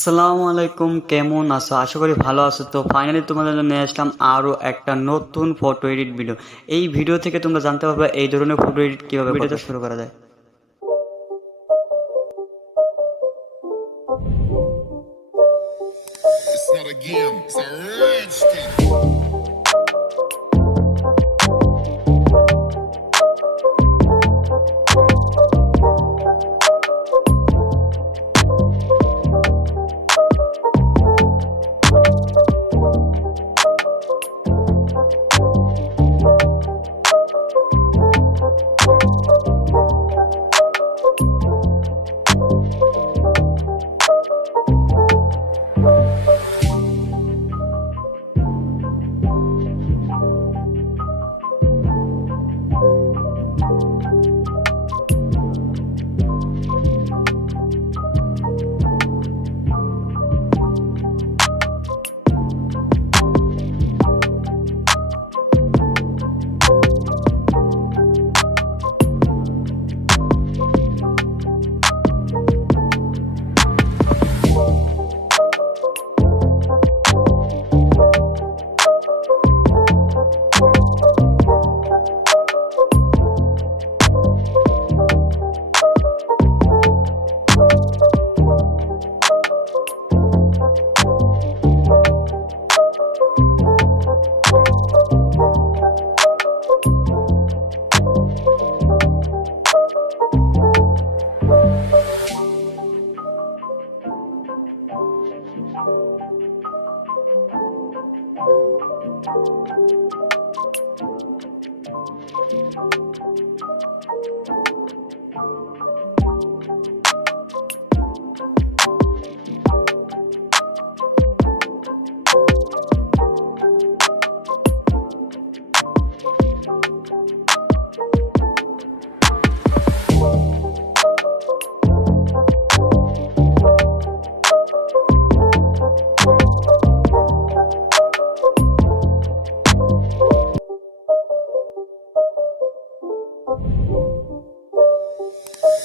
আসসালামু আলাইকুম, কেমন আছো? আশা করি ভালো আছো। তো ফাইনালি তোমাদের জন্য নিয়ে আসলাম আরও একটা নতুন ফটো এডিট ভিডিও। এই ভিডিও থেকে তোমরা জানতে পারবে এই ধরনের ফটো এডিট কীভাবে ভিডিওটা শুরু করা যায়। It's not a game, it's a rich thing.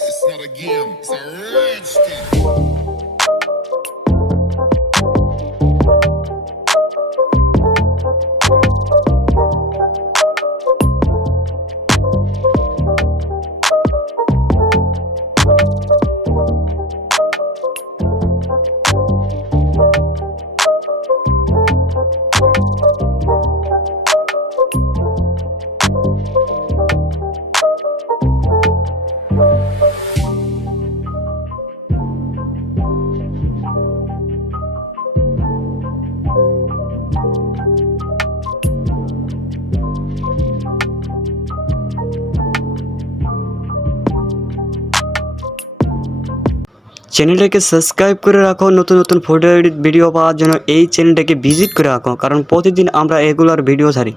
It's not a game, it's a rich thing. চ্যানেলটাকে সাবস্ক্রাইব করে রাখো, নতুন নতুন ফটো এডিট ভিডিও পাওয়ার জন্য এই চ্যানেলটাকে ভিজিট করে রাখো, কারণ প্রতিদিন আমরা এগুলার ভিডিও ছাড়ি।